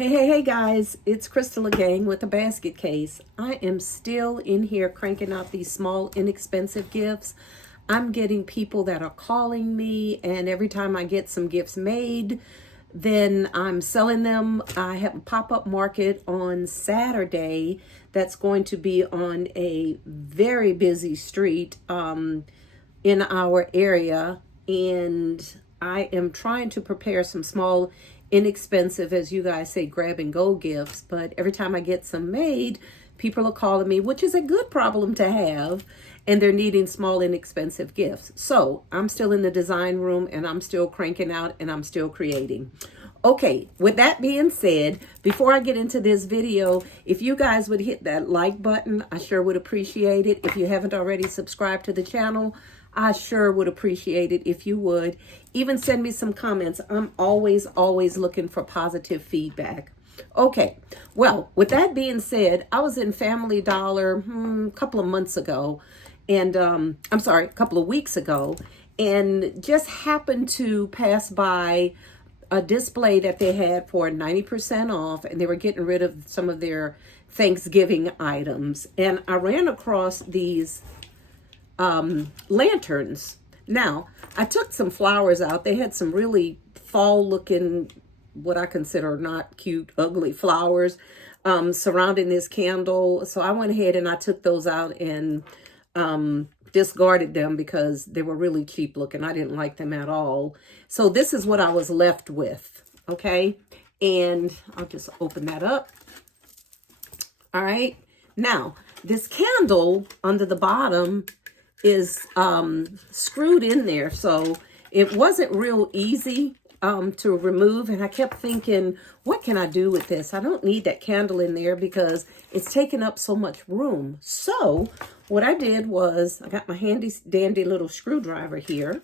Hey guys, it's Crystal again with a basket case. I am still in here cranking out these small, inexpensive gifts. I'm getting people that are calling me, and every time I get some gifts made, then I'm selling them. I have a pop-up market on Saturday that's going to be on a very busy street in our area, and I am trying to prepare some small, inexpensive, as you guys say, grab and go gifts. But every time I get some made, people are calling me, which is a good problem to have, and they're needing small, inexpensive gifts. So I'm still in the design room, and I'm still cranking out, and I'm still creating. Okay, with that being said, before I get into this video, if you guys would hit that like button, I sure would appreciate it. If you haven't already subscribed to the channel, I sure would appreciate it if you would. Even send me some comments. I'm always looking for positive feedback. Okay, well, with that being said, I was in Family Dollar a couple of months ago, and I'm sorry, a couple of weeks ago, and just happened to pass by a display that they had for 90% off, and they were getting rid of some of their Thanksgiving items. And I ran across these lanterns. Now, I took some flowers out. They had some really fall looking, what I consider not cute, ugly flowers surrounding this candle. So I went ahead and I took those out and discarded them because they were really cheap looking. I didn't like them at all. So this is what I was left with. Okay. And I'll just open that up. All right. Now, this candle under the bottom is screwed in there, so it wasn't real easy to remove. And I kept thinking, what can I do with this? I don't need that candle in there because it's taking up so much room. So what I did was I got my handy dandy little screwdriver here,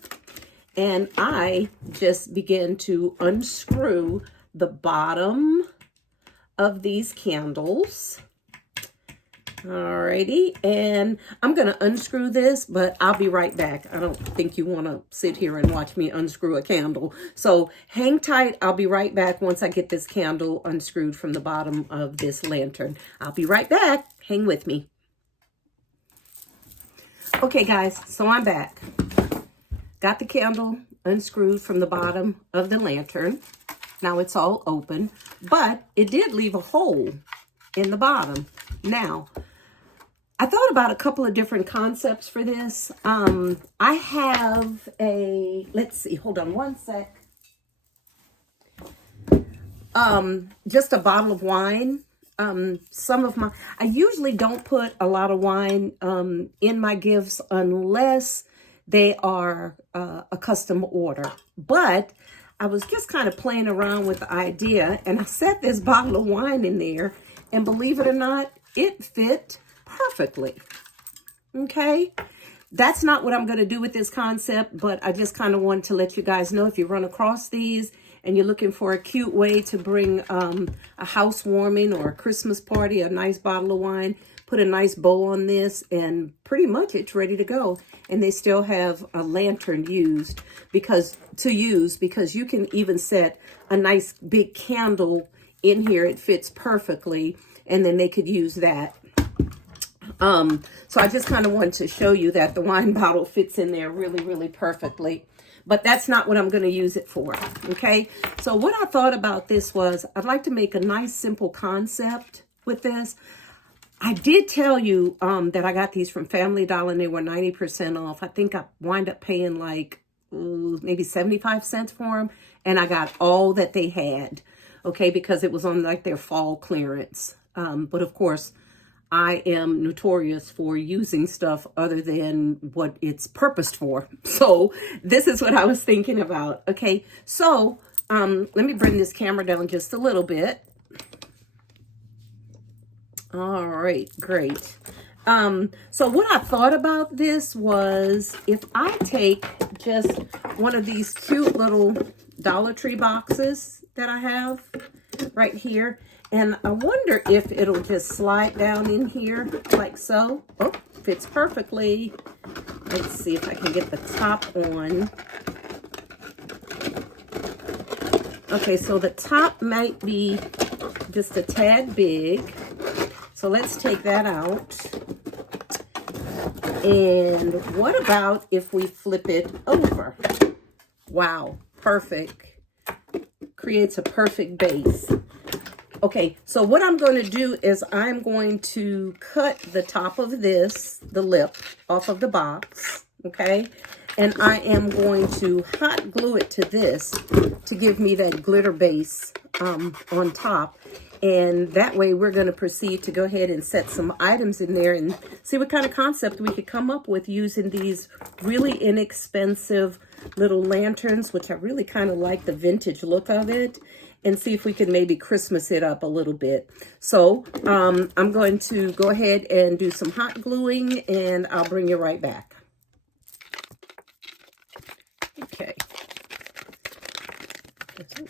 and I just began to unscrew the bottom of these candles. Alrighty, and I'm going to unscrew this, but I'll be right back. I don't think you want to sit here and watch me unscrew a candle. So hang tight. I'll be right back once I get this candle unscrewed from the bottom of this lantern. I'll be right back. Hang with me. Okay, guys, so I'm back. Got the candle unscrewed from the bottom of the lantern. Now it's all open, but it did leave a hole in the bottom. Now, I thought about a couple of different concepts for this. I have let's see, hold on one sec. Just a bottle of wine. I usually don't put a lot of wine in my gifts unless they are a custom order. But I was just kind of playing around with the idea, and I set this bottle of wine in there, and believe it or not, it fit perfectly. Okay, that's not what I'm going to do with this concept, but I just kind of wanted to let you guys know, if you run across these and you're looking for a cute way to bring a housewarming or a Christmas party, a nice bottle of wine, put a nice bow on this, and pretty much it's ready to go. And they still have a lantern because you can even set a nice big candle in here. It fits perfectly, and then they could use that. So I just kind of wanted to show you that the wine bottle fits in there really perfectly, but that's not what I'm going to use it for. Okay. So what I thought about this was I'd like to make a nice, simple concept with this. I did tell you, that I got these from Family Dollar and they were 90% off. I think I wind up paying like maybe 75 cents for them. And I got all that they had. Okay. Because it was on like their fall clearance. But of course, I am notorious for using stuff other than what it's purposed for. So this is what I was thinking about. Okay, so let me bring this camera down just a little bit. All right, great. So what I thought about this was, if I take just one of these cute little Dollar Tree boxes that I have right here, and I wonder if it'll just slide down in here like so. Oh, fits perfectly. Let's see if I can get the top on. Okay, so the top might be just a tad big. So let's take that out. And what about if we flip it over? Wow, perfect. Creates a perfect base. Okay, so what I'm going to do is I'm going to cut the top of this, the lip, off of the box, okay? And I am going to hot glue it to this to give me that glitter base on top. And that way we're going to proceed to go ahead and set some items in there and see what kind of concept we could come up with using these really inexpensive little lanterns, which I really kind of like the vintage look of it, and see if we can maybe Christmas it up a little bit. So I'm going to go ahead and do some hot gluing, and I'll bring you right back. Okay. That's it.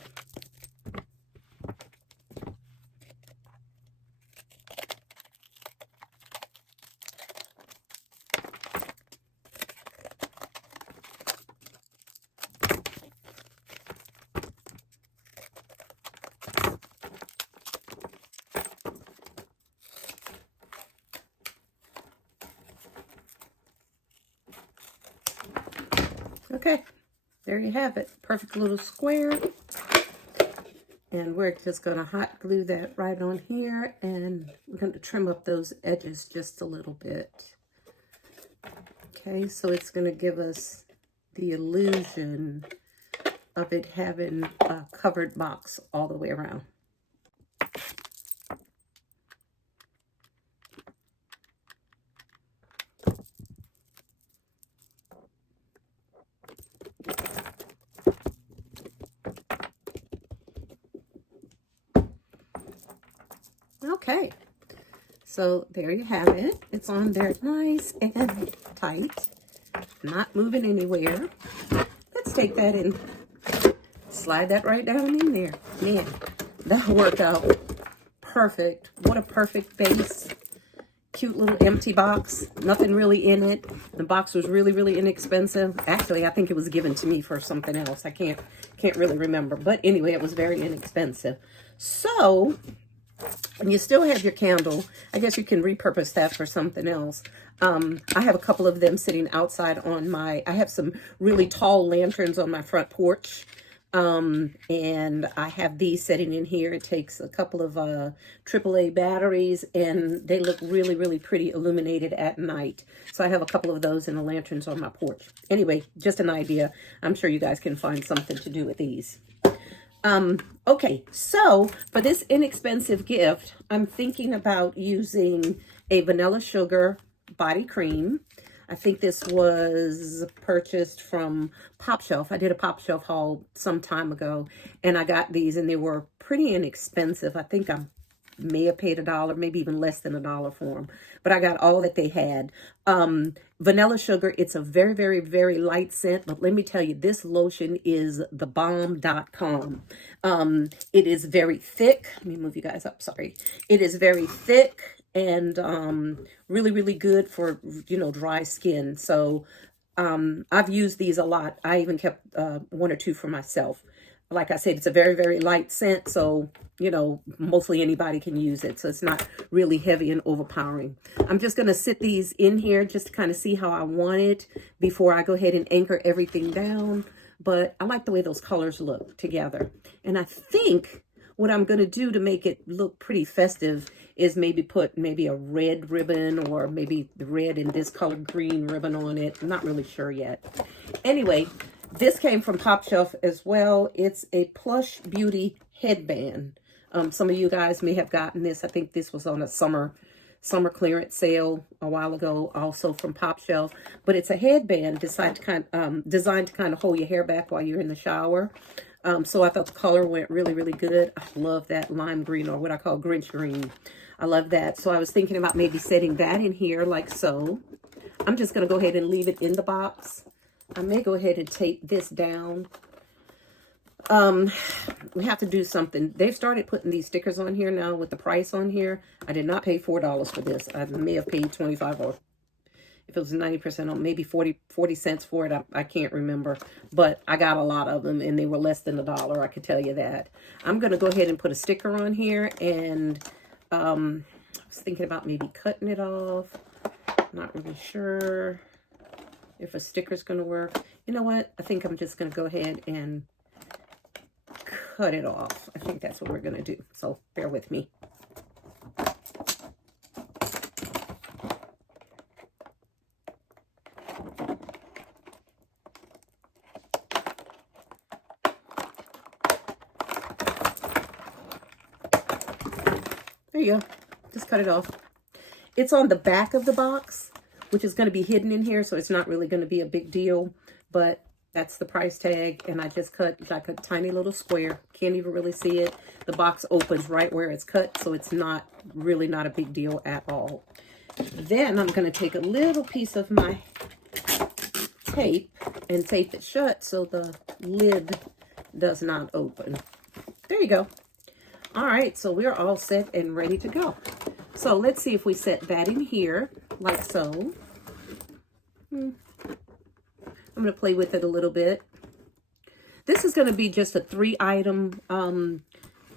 Okay, there you have it. Perfect little square. And we're just going to hot glue that right on here. And we're going to trim up those edges just a little bit. Okay, so it's going to give us the illusion of it having a covered box all the way around. Okay, so there you have it. It's on there nice and tight, not moving anywhere. Let's take that and slide that right down in there. Man, that'll work out perfect. What a perfect base. Cute little empty box, nothing really in it. The box was really, really inexpensive. Actually, I think it was given to me for something else. I can't really remember. But anyway, it was very inexpensive. So, and you still have your candle. I guess you can repurpose that for something else. I have a couple of them sitting outside on my, I have some really tall lanterns on my front porch. And I have these sitting in here. It takes a couple of AAA batteries, and they look really, really pretty illuminated at night. So I have a couple of those in the lanterns on my porch. Anyway, just an idea. I'm sure you guys can find something to do with these. Okay, so for this inexpensive gift, I'm thinking about using a vanilla sugar body cream. I think this was purchased from Pop Shelf. I did a Pop Shelf haul some time ago, and I got these, and they were pretty inexpensive. I think I may have paid $1, maybe even less than $1 for them, but I got all that they had. Vanilla sugar, it's a very, very, very light scent, but let me tell you, this lotion is thebomb.com. It is very thick. Let me move you guys up, sorry. It is very thick and really, really good for, you know, dry skin. So I've used these a lot. I even kept 1 or 2 for myself. Like I said, it's a very, very light scent, so, you know, mostly anybody can use it. So it's not really heavy and overpowering. I'm just going to sit these in here just to kind of see how I want it before I go ahead and anchor everything down. But I like the way those colors look together. And I think what I'm going to do to make it look pretty festive is maybe put maybe a red ribbon, or maybe the red and this color green ribbon on it. I'm not really sure yet. Anyway, this came from Pop Shelf as well. It's a Plush Beauty headband. Some of you guys may have gotten this. I think this was on a summer clearance sale a while ago, also from Pop Shelf. But it's a headband designed to kind of hold your hair back while you're in the shower. So I thought the color went really, really good. I love that lime green, or what I call Grinch green. I love that. So I was thinking about maybe setting that in here like so. I'm just going to go ahead and leave it in the box. I may go ahead and tape this down. We have to do something. They've started putting these stickers on here now with the price on here. I did not pay $4 for this. I may have paid $25 or if it was 90% on, maybe 40 cents for it. I can't remember, but I got a lot of them and they were less than $1. I could tell you that. I'm going to go ahead and put a sticker on here, and I was thinking about maybe cutting it off. Not really sure if a sticker's going to work. You know what? I think I'm just going to go ahead and cut it off. I think that's what we're going to do. So bear with me. There you go. Just cut it off. It's on the back of the box, which is going to be hidden in here, so it's not really going to be a big deal. But that's the price tag, and I just cut like a tiny little square. Can't even really see it. The box opens right where it's cut, so it's not a big deal at all. Then I'm going to take a little piece of my tape and tape it shut so the lid does not open. There you go. All right, so we're all set and ready to go. So let's see if we set that in here, like so. I'm going to play with it a little bit. This is going to be just a 3-item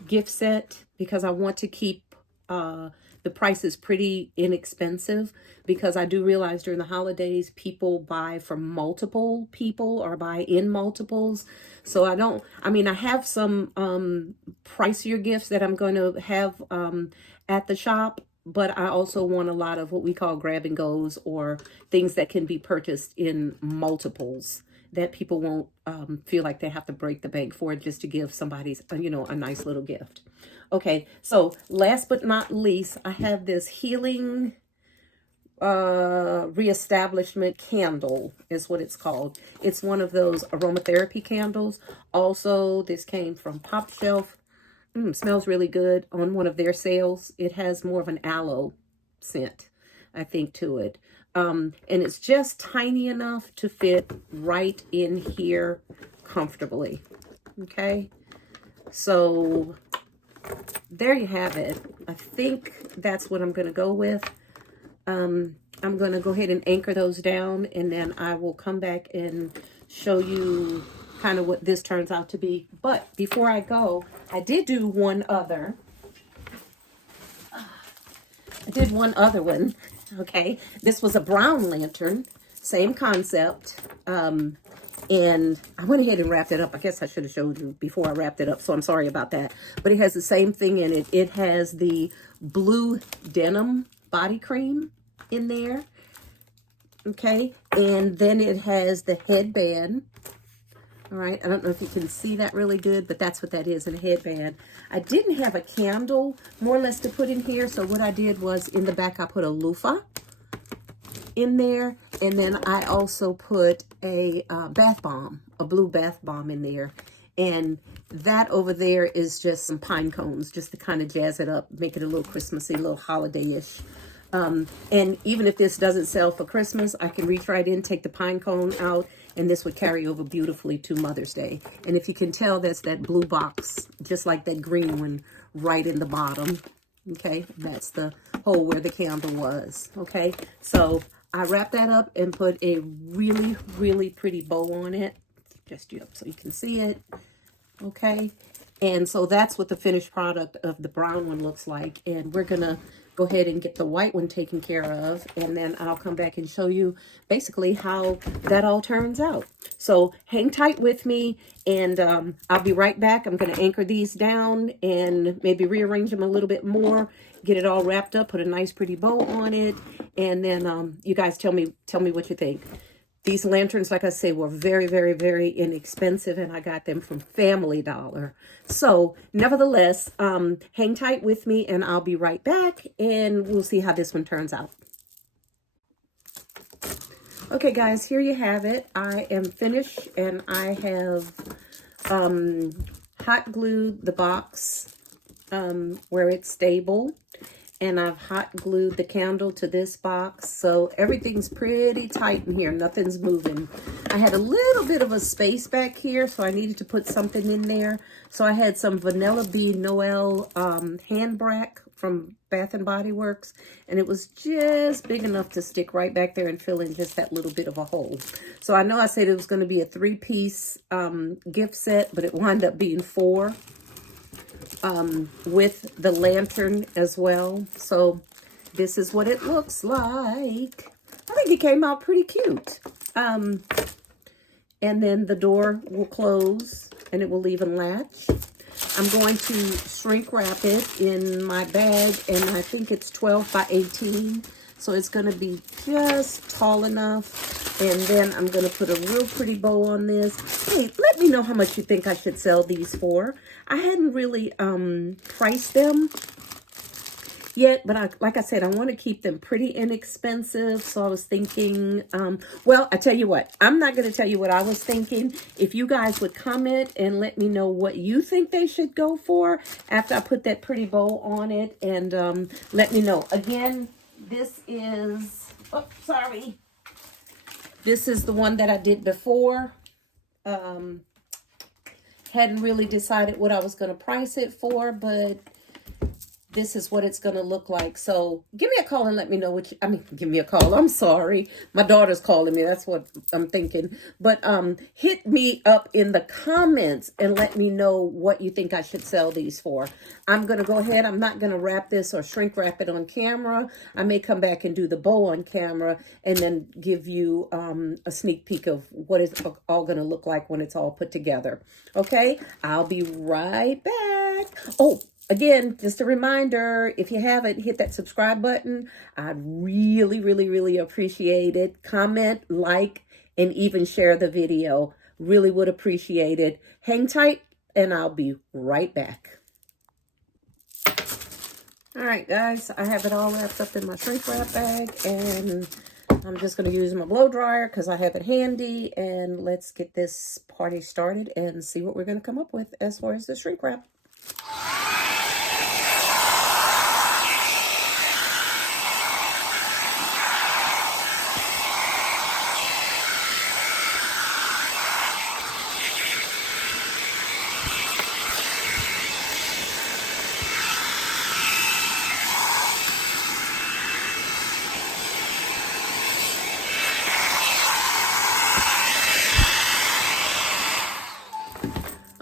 gift set because I want to keep the prices pretty inexpensive, because I do realize during the holidays people buy from multiple people or buy in multiples. So I have some pricier gifts that I'm going to have at the shop, but I also want a lot of what we call grab and goes, or things that can be purchased in multiples that people won't feel like they have to break the bank for, just to give somebody, a nice little gift. Okay, so last but not least, I have this healing reestablishment candle is what it's called. It's one of those aromatherapy candles. Also, this came from Pop Shelf. Smells really good on one of their sales. It has more of an aloe scent, I think, to it. And it's just tiny enough to fit right in here comfortably. Okay, so there you have it. I think that's what I'm going to go with. I'm going to go ahead and anchor those down, and then I will come back and show you kind of what this turns out to be. But before I go, I did one other one. Okay, this was a brown lantern, same concept. And I went ahead and wrapped it up. I guess I should have showed you before I wrapped it up, so I'm sorry about that. But it has the same thing in it. It has the blue denim body cream in there. Okay, and then it has the headband. All right, I don't know if you can see that really good, but that's what that is, a headband. I didn't have a candle, more or less, to put in here, so what I did was in the back I put a loofah in there, and then I also put a bath bomb, a blue bath bomb in there. And that over there is just some pine cones, just to kind of jazz it up, make it a little Christmassy, a little holiday-ish. And even if this doesn't sell for Christmas, I can reach right in, take the pine cone out, and this would carry over beautifully to Mother's Day. And if you can tell, that's that blue box, just like that green one, right in the bottom. Okay, that's the hole where the candle was. Okay, so I wrapped that up and put a really, really pretty bow on it. Just you up so you can see it. Okay, and so that's what the finished product of the brown one looks like. And we're gonna go ahead and get the white one taken care of, and then I'll come back and show you basically how that all turns out. So hang tight with me, and I'll be right back. I'm going to anchor these down and maybe rearrange them a little bit more, get it all wrapped up, put a nice pretty bow on it, and then you guys tell me what you think. These lanterns, like I say, were very, very, very inexpensive, and I got them from Family Dollar. So, nevertheless, hang tight with me, and I'll be right back, and we'll see how this one turns out. Okay, guys, here you have it. I am finished, and I have hot glued the box where it's stable. and I've hot glued the candle to this box. So everything's pretty tight in here. Nothing's moving. I had a little bit of a space back here, so I needed to put something in there. So I had some Vanilla Bee Noel hand brack from Bath and Body Works, and it was just big enough to stick right back there and fill in just that little bit of a hole. So I know I said it was going to be a 3-piece gift set, but it wound up being 4. With the lantern as well. So this is what it looks like. I think it came out pretty cute. And then the door will close and it will leave a latch. I'm going to shrink wrap it in my bag, and I think it's 12 by 18. So it's going to be just tall enough. And then I'm going to put a real pretty bow on this. Hey, let me know how much you think I should sell these for. I hadn't really priced them yet, but like I said, I want to keep them pretty inexpensive. So I was thinking, well, I tell you what, I'm not going to tell you what I was thinking. If you guys would comment and let me know what you think they should go for after I put that pretty bow on it, and let me know. Again, this is, oh, sorry. This is the one that I did before. Hadn't really decided what I was going to price it for, but this is what it's going to look like. So give me a call and let me know what give me a call. I'm sorry. My daughter's calling me. That's what I'm thinking. But hit me up in the comments and let me know what you think I should sell these for. I'm going to go ahead. I'm not going to wrap this or shrink wrap it on camera. I may come back and do the bow on camera and then give you a sneak peek of what it's all going to look like when it's all put together. Okay? I'll be right back. Oh, again, just a reminder, if you haven't, hit that subscribe button. I'd really, really, really appreciate it. Comment, like, and even share the video. Really would appreciate it. Hang tight, and I'll be right back. All right, guys, I have it all wrapped up in my shrink wrap bag, and I'm just going to use my blow dryer because I have it handy. And let's get this party started and see what we're going to come up with as far as the shrink wrap.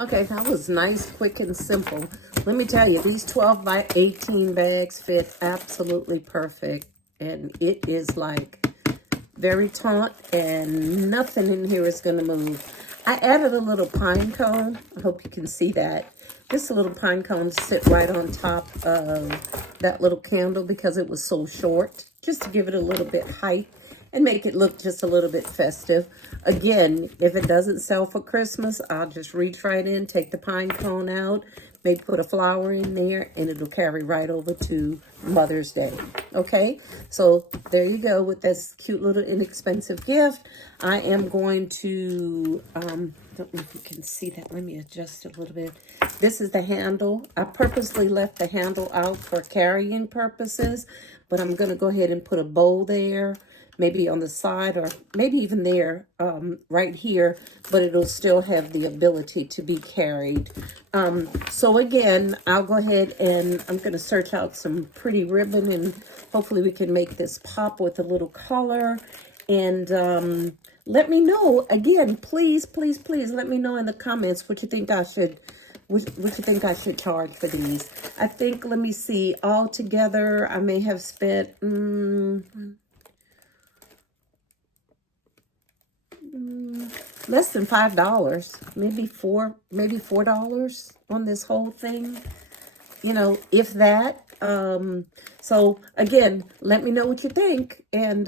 Okay, that was nice, quick, and simple. Let me tell you, these 12 by 18 bags fit absolutely perfect. And it is like very taut, and nothing in here is going to move. I added a little pine cone. I hope you can see that. Just a little pine cone to sit right on top of that little candle because it was so short, just to give it a little bit height and make it look just a little bit festive. Again, if it doesn't sell for Christmas, I'll just reach right in, take the pine cone out, maybe put a flower in there, and it'll carry right over to Mother's Day. Okay, so there you go with this cute little inexpensive gift. I am going to, don't know if you can see that. Let me adjust it a little bit. This is the handle. I purposely left the handle out for carrying purposes, but I'm going to go ahead and put a bow there, maybe on the side, or maybe even there, right here, but it'll still have the ability to be carried. So again, I'll go ahead and I'm going to search out some pretty ribbon, and hopefully we can make this pop with a little color. And let me know, again, please, please, please let me know in the comments what you think I should, what you think I should charge for these. I think, let me see, all together, I may have spent, less than $5, maybe $4 on this whole thing, you know, if that. So again, let me know what you think, and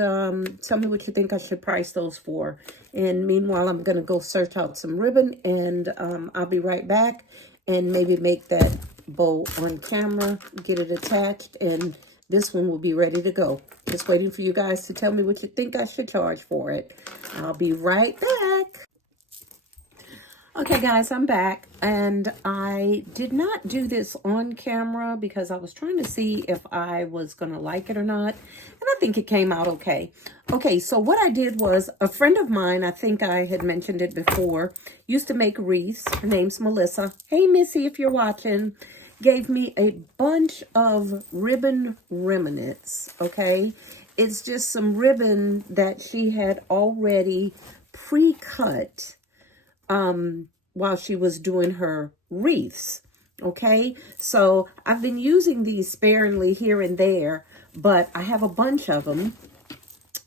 tell me what you think I should price those for. And meanwhile, I'm gonna go search out some ribbon, and I'll be right back, and maybe make that bow on camera, get it attached, and this one will be ready to go. Just waiting for you guys to tell me what you think I should charge for it. I'll be right back. Okay, guys, I'm back, and I did not do this on camera because I was trying to see if I was going to like it or not, and I think it came out okay. Okay, so what I did was, a friend of mine, I think I had mentioned it before, used to make wreaths. Her name's Melissa. Hey, Missy, if you're watching, gave me a bunch of ribbon remnants, okay? It's just some ribbon that she had already pre-cut while she was doing her wreaths. Okay, so I've been using these sparingly here and there, but I have a bunch of them,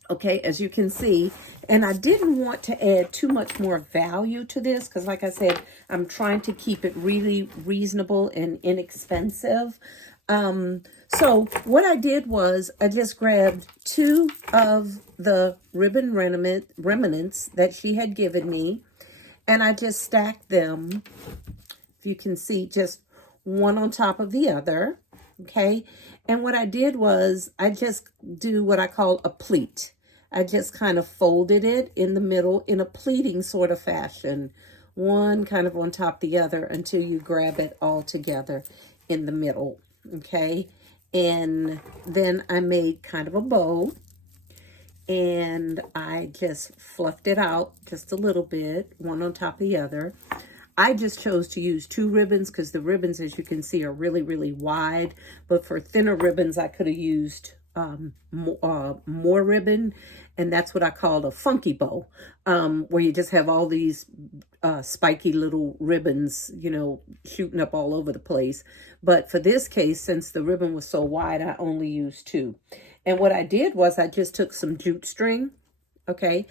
okay, as you can see, and I didn't want to add too much more value to this because, like I said, I'm trying to keep it really reasonable and inexpensive. So what I did was I just grabbed two of the ribbon remnants that she had given me, and I just stacked them, if you can see, just one on top of the other, okay? And what I did was I just do what I call a pleat. I just kind of folded it in the middle in a pleating sort of fashion, one kind of on top of the other until you grab it all together in the middle, okay? And then I made kind of a bow, and I just fluffed it out just a little bit, one on top of the other. I just chose to use two ribbons because the ribbons, as you can see, are really wide. But for thinner ribbons, I could have used more ribbon, and that's what I call a funky bow, where you just have all these spiky little ribbons, you know, shooting up all over the place. But for this case, since the ribbon was so wide, I only used two. And what I did was I just took some jute string, okay,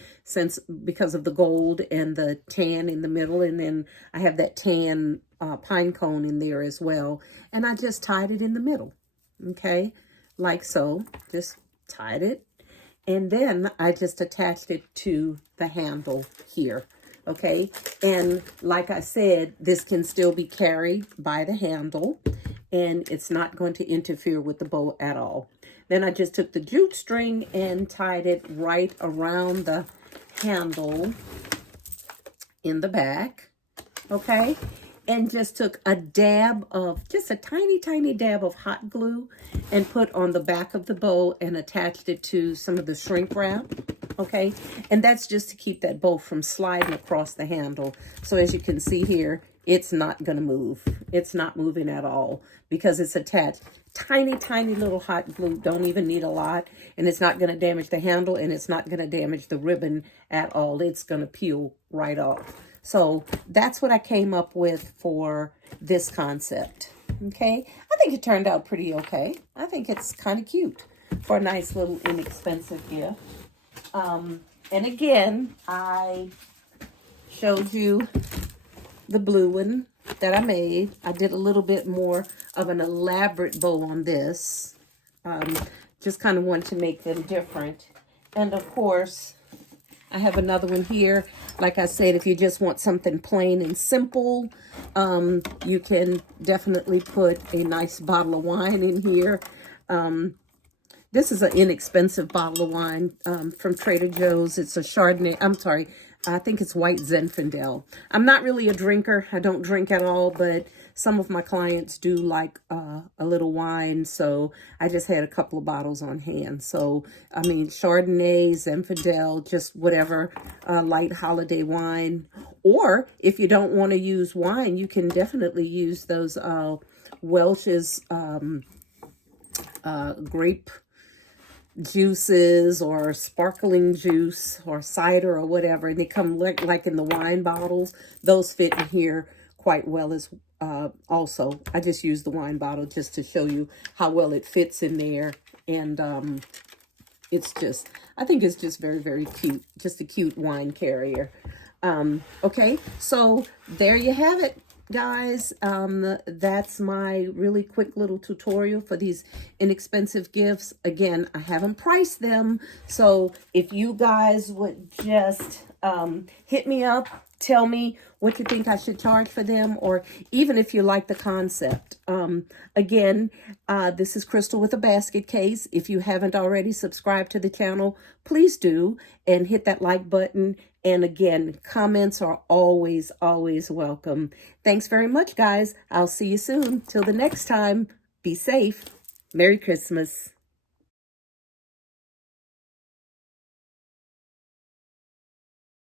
because of the gold and the tan in the middle, and then I have that tan pine cone in there as well, and I just tied it in the middle, okay, like so. Just tied it, and then I just attached it to the handle here, okay. And like I said, this can still be carried by the handle, and it's not going to interfere with the bow at all. Then I just took the jute string and tied it right around the handle in the back, okay? And just took a dab of, just a tiny dab of hot glue and put on the back of the bow and attached it to some of the shrink wrap, okay? And that's just to keep that bow from sliding across the handle. So as you can see here, it's not going to move. It's not moving at all because it's attached. Tiny little hot glue. Don't even need a lot. And it's not going to damage the handle, and it's not going to damage the ribbon at all. It's going to peel right off. So that's what I came up with for this concept. Okay. I think it turned out pretty okay. I think it's kind of cute for a nice little inexpensive gift. And again, I showed you the blue one that I made. I did a little bit more of an elaborate bow on this. Just kind of wanted to make them different. And of course, I have another one here. Like I said, if you just want something plain and simple, you can definitely put a nice bottle of wine in here. This is an inexpensive bottle of wine from Trader Joe's. It's a Chardonnay. I'm sorry. I think it's white Zinfandel. I'm not really a drinker. I don't drink at all, but some of my clients do like a little wine, so I just had a couple of bottles on hand. So, I mean, Chardonnay, Zinfandel, just whatever light holiday wine. Or if you don't want to use wine, you can definitely use those Welch's grape juices or sparkling juice or cider or whatever, and they come like in the wine bottles. Those fit in here quite well as also. I just use the wine bottle just to show you how well it fits in there, and it's just, I think it's just very cute, just a cute wine carrier. Okay, so there you have it, guys. That's my really quick little tutorial for these inexpensive gifts. Again, I haven't priced them, so if you guys would just hit me up tell me what you think I should charge for them, or even if you like the concept. Again, this is Crystal with a Basket Case. If you haven't already subscribed to the channel, please do, and hit that like button. And again, comments are always, always welcome. Thanks very much, guys. I'll see you soon. Till the next time, be safe. Merry Christmas.